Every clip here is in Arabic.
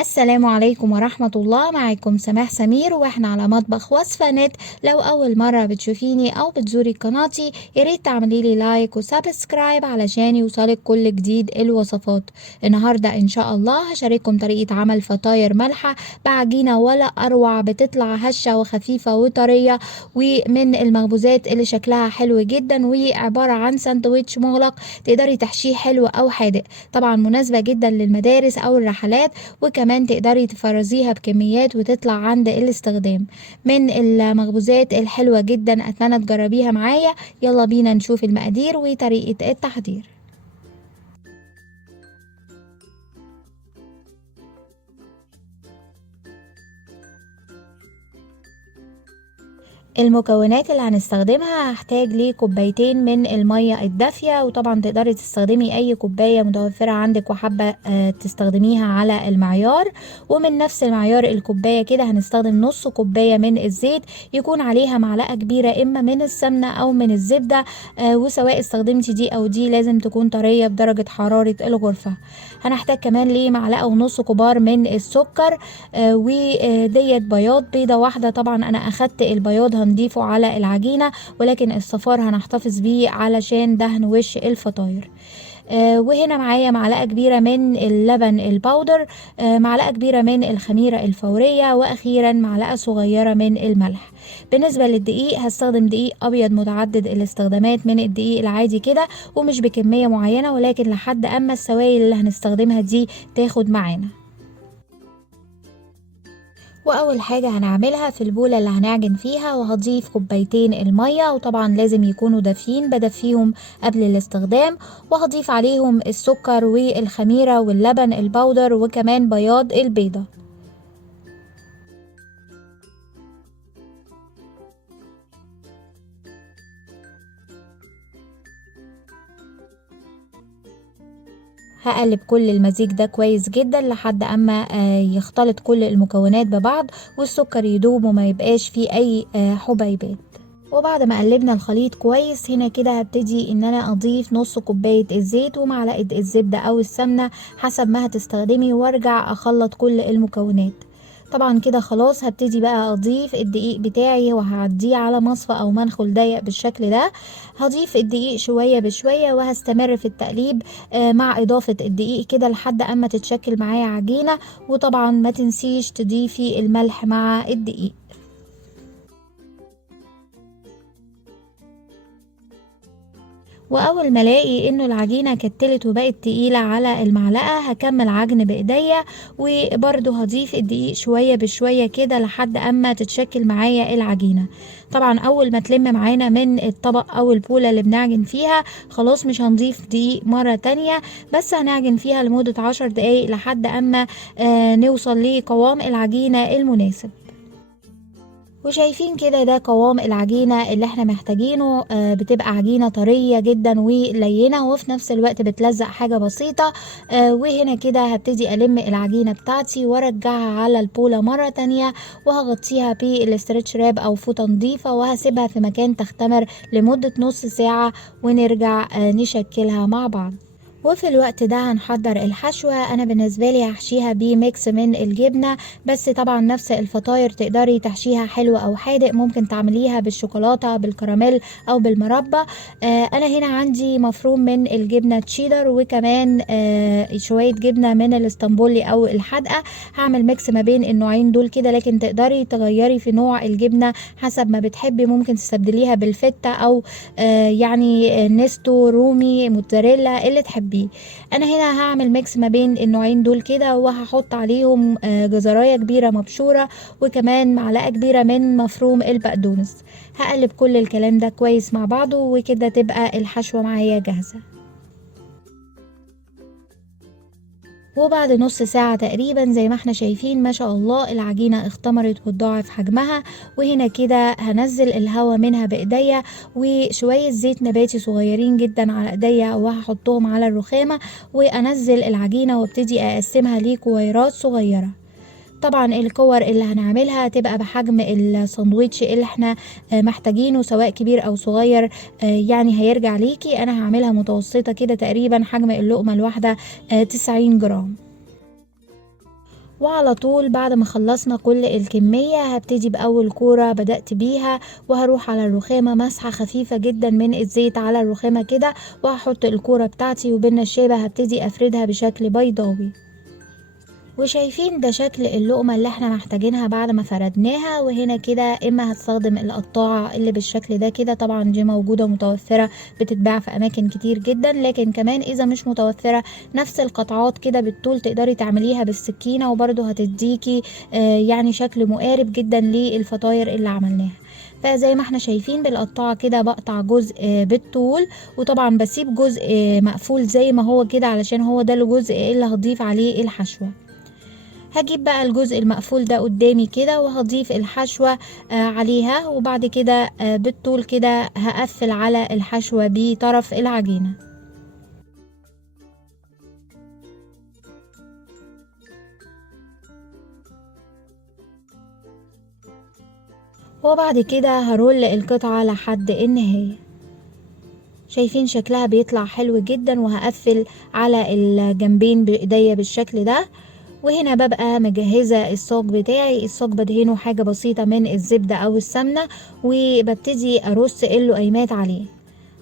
السلام عليكم ورحمة الله. معاكم سماح سمير واحنا على مطبخ وصفة نت. لو أول مرة بتشوفيني أو بتزوري قناتي ياريت تعمليلي لايك وسبسكرايب علشان يوصلك كل جديد الوصفات. النهاردة إن شاء الله هشارككم طريقة عمل فطاير مالحة بعجينة ولا أروع، بتطلع هشة وخفيفة وطرية ومن المخبوزات اللي شكلها حلو جدا، وعبارة عن ساندويتش مغلق تقدري تحشيه حلو أو حادق. طبعا مناسبة جدا للمدارس أو الرحلات، وكمان تقدري تفرزيها بكميات وتطلع عند الاستخدام. من المخبوزات الحلوة جدا، أتمنى تجربيها معايا. يلا بينا نشوف المقادير وطريقة التحضير. المكونات اللي هنستخدمها هحتاج لكوبايتين من المية الدافية، وطبعا تقدري تستخدمي اي كوباية متوفرة عندك وحابة تستخدميها على المعيار. ومن نفس المعيار الكوباية كده هنستخدم نص كوباية من الزيت، يكون عليها معلقة كبيرة اما من السمنة او من الزبدة، وسواء استخدمتي دي او دي لازم تكون طرية بدرجة حرارة الغرفة. هنحتاج كمان معلقة ونص كبار من السكر، وديت بياض بيضة واحدة. طبعا انا اخدت البياض هنضيفه على العجينة، ولكن الصفار هنحتفظ بيه علشان دهن وش الفطاير. وهنا معايا معلقة كبيرة من اللبن الباودر، معلقة كبيرة من الخميرة الفورية، واخيرا معلقة صغيرة من الملح. بالنسبة للدقيق هستخدم دقيق ابيض متعدد الاستخدامات من الدقيق العادي كده، ومش بكمية معينة، ولكن لحد اما السوائل اللي هنستخدمها دي تاخد معانا. واول حاجة هنعملها في البولة اللي هنعجن فيها، وهضيف كوبايتين المية، وطبعا لازم يكونوا دافيين، بدفيهم قبل الاستخدام. وهضيف عليهم السكر والخميرة واللبن البودر وكمان بياض البيضة. هقلب كل المزيج ده كويس جدا لحد اما يختلط كل المكونات ببعض، والسكر يدوب وما يبقاش فيه اي حبيبات. وبعد ما قلبنا الخليط كويس، هنا كده هبتدي ان انا اضيف نص كوباية الزيت ومعلقة الزبدة او السمنة حسب ما هتستخدمي، وارجع اخلط كل المكونات. طبعا كده خلاص هبتدي بقى اضيف الدقيق بتاعي، وهعديه على مصفى او منخل ضيق بالشكل ده. هضيف الدقيق شوية بشوية وهستمر في التقليب مع اضافة الدقيق كده لحد اما تتشكل معايا عجينة. وطبعا ما تنسيش تضيفي الملح مع الدقيق. واول ما الاقي انه العجينه كتلت وبقت تقيله على المعلقه، هكمل عجن بايديا، وبرده هضيف الدقيق شويه بشويه كده لحد اما تتشكل معايا العجينه. طبعا اول ما تلم معانا من الطبق او البوله اللي بنعجن فيها، خلاص مش هنضيف دقيق مره تانية، بس هنعجن فيها لمده 10 دقايق لحد اما نوصل لقوام العجينه المناسب. وشايفين كده ده قوام العجينة اللي احنا محتاجينه. بتبقى عجينة طرية جدا ولينة، وفي نفس الوقت بتلزق حاجة بسيطة. وهنا كده هبتدي ألم العجينة بتاعتي وارجعها على البولة مرة تانية، وهغطيها بالاسترتش راب أو فوطة نظيفة، وهسيبها في مكان تختمر لمدة نص ساعة، ونرجع نشكلها مع بعض. وفي الوقت ده هنحضر الحشوة. انا بالنسبة لي هحشيها بميكس من الجبنة، بس طبعا نفس الفطاير تقدري تحشيها حلو او حادق، ممكن تعمليها بالشوكولاتة بالكراميل او بالمربى. انا هنا عندي مفروم من الجبنة تشيدر، وكمان شوية جبنة من الاسطنبولي او الحادقة. هعمل ميكس ما بين النوعين دول كده، لكن تقدري تغيري في نوع الجبنة حسب ما بتحبي، ممكن تستبدليها بالفتة او يعني نستو رومي موتزاريلا اللي تحبيه. انا هنا هعمل ميكس ما بين النوعين دول كده، وهحط عليهم جزرايه كبيره مبشوره، وكمان معلقه كبيره من مفروم البقدونس. هقلب كل الكلام ده كويس مع بعضه، وكده تبقى الحشوه معايا جاهزه. وبعد نص ساعة تقريبا زي ما احنا شايفين ما شاء الله العجينة اختمرت واتضاعف حجمها. وهنا كده هنزل الهواء منها بايديا، وشوية زيت نباتي صغيرين جدا على ايديا وهحطهم على الرخامة، وانزل العجينة وابتدي اقسمها لكويرات صغيرة. طبعا الكور اللي هنعملها تبقى بحجم الساندويتش اللي احنا محتاجينه، سواء كبير او صغير يعني هيرجع ليكي. انا هعملها متوسطة كده، تقريبا حجم اللقمة الواحدة 90 جرام. وعلى طول بعد ما خلصنا كل الكمية هبتدي بأول كورة بدأت بيها، وهروح على الرخامة مسحة خفيفة جدا من الزيت على الرخامة كده، وهحط الكورة بتاعتي وبالنشابة هبتدي أفردها بشكل بيضاوي. وشايفين ده شكل اللقمة اللي احنا محتاجينها بعد ما فردناها. وهنا كده اما هتستخدم القطاعة اللي بالشكل ده كده، طبعا دي موجودة متوفرة بتتباع في اماكن كتير جدا، لكن كمان اذا مش متوفرة نفس القطعات كده بالطول تقدري تعمليها بالسكينة، وبرضو هتديكي يعني شكل مقارب جدا للفطاير اللي عملناها. فزي ما احنا شايفين بالقطاعة كده بقطع جزء بالطول، وطبعا بسيب جزء مقفول زي ما هو كده علشان هو ده الجزء اللي هضيف عليه الحشوة. هجيب بقى الجزء المقفول ده قدامي كده وهضيف الحشوة عليها، وبعد كده بالطول كده هقفل على الحشوة بطرف العجينة. وبعد كده هرول القطعة لحد النهاية. شايفين شكلها بيطلع حلو جدا، وهقفل على الجنبين بايديا بالشكل ده. وهنا ببقى مجهزة الصاج بتاعي. الصاج بدهنه حاجة بسيطة من الزبدة او السمنة، وببتدي ارص اللقيمات عليه.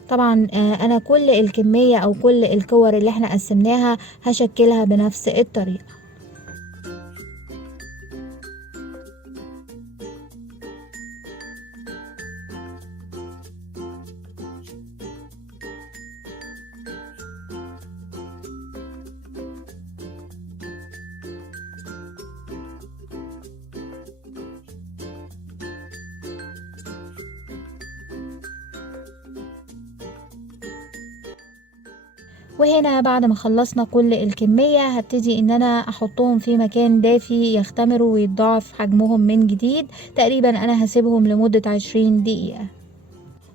طبعا انا كل الكمية او كل الكور اللي احنا قسمناها هشكلها بنفس الطريقة. وهنا بعد ما خلصنا كل الكمية هبتدي ان انا احطهم في مكان دافي يختمروا ويتضاعف حجمهم من جديد. تقريبا انا هسيبهم لمدة 20 دقيقة.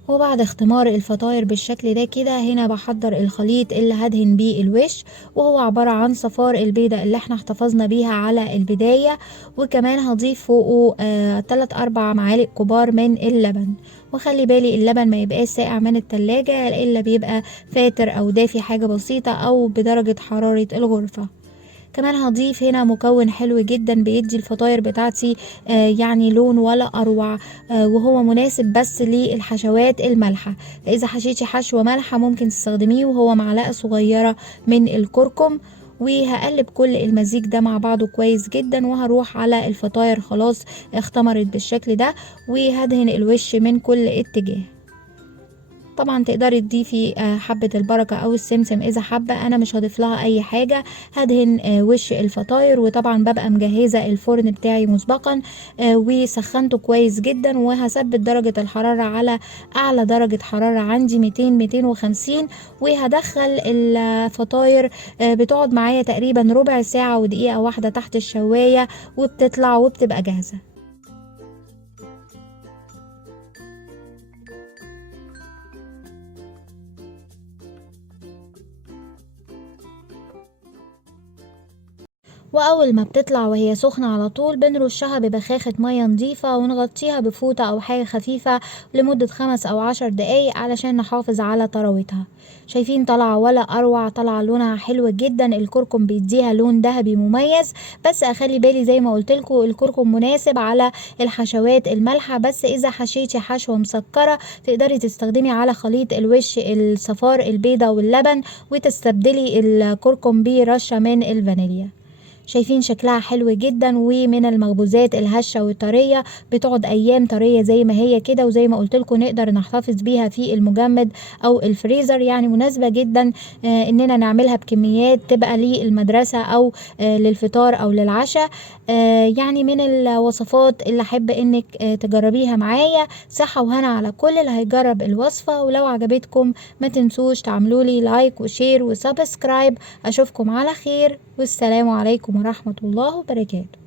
وبعد اختمار الفطاير بالشكل ده كده هنا بحضر الخليط اللي هدهن بيه الوش، وهو عبارة عن صفار البيضة اللي احنا احتفظنا بيها على البداية، وكمان هضيف فوقه 3-4 معالق كبار من اللبن. وخلي بالي اللبن ما يبقاش ساقع من التلاجة، الا بيبقى فاتر او دافي حاجة بسيطة او بدرجة حرارة الغرفة. كمان هضيف هنا مكون حلو جدا بيدي الفطاير بتاعتي يعني لون ولا اروع، وهو مناسب بس للحشوات المالحة. فاذا حشيتي حشوة مالحة ممكن تستخدميه، وهو معلقة صغيرة من الكركم. وهقلب كل المزيج ده مع بعضه كويس جدا، وهروح على الفطاير خلاص اختمرت بالشكل ده، وهدهن الوش من كل اتجاه. طبعا تقدري تضيفي حبة البركة او السمسم اذا حابة، انا مش هضيف لها اي حاجة. هدهن وش الفطاير، وطبعا ببقى مجهزة الفرن بتاعي مسبقا وسخنته كويس جدا، وهثبت درجة الحرارة على اعلى درجة حرارة عندي 200-250. وهدخل الفطاير بتقعد معايا تقريبا ربع ساعة ودقيقة واحدة تحت الشواية، وبتطلع وبتبقى جاهزة. واول ما بتطلع وهي سخنة على طول بنرشها ببخاخة مية نظيفة، ونغطيها بفوطة او حاجة خفيفة لمدة 5 أو 10 دقايق علشان نحافظ على طراوتها. شايفين طالعة ولا اروع، طالعة لونها حلو جدا. الكركم بيديها لون ذهبي مميز، بس اخلي بالي زي ما قلتلكوا الكركم مناسب على الحشوات المالحة. بس اذا حشيتي حشوة مسكرة تقدري تستخدمي على خليط الوش الصفار البيضة واللبن، وتستبدلي الكركم برشة من الفانيليا. شايفين شكلها حلو جدا، ومن المخبوزات الهشة والطرية بتقعد ايام طرية زي ما هي كده. وزي ما قلت لكم نقدر نحتفظ بيها في المجمد او الفريزر، يعني مناسبة جدا اننا نعملها بكميات تبقى للمدرسة او للفطار او للعشاء. يعني من الوصفات اللي احب انك تجربيها معايا. صحة وهنا على كل اللي هيجرب الوصفة، ولو عجبتكم ما تنسوش تعملولي لايك وشير وسبسكرايب. اشوفكم على خير، والسلام عليكم ورحمة الله وبركاته.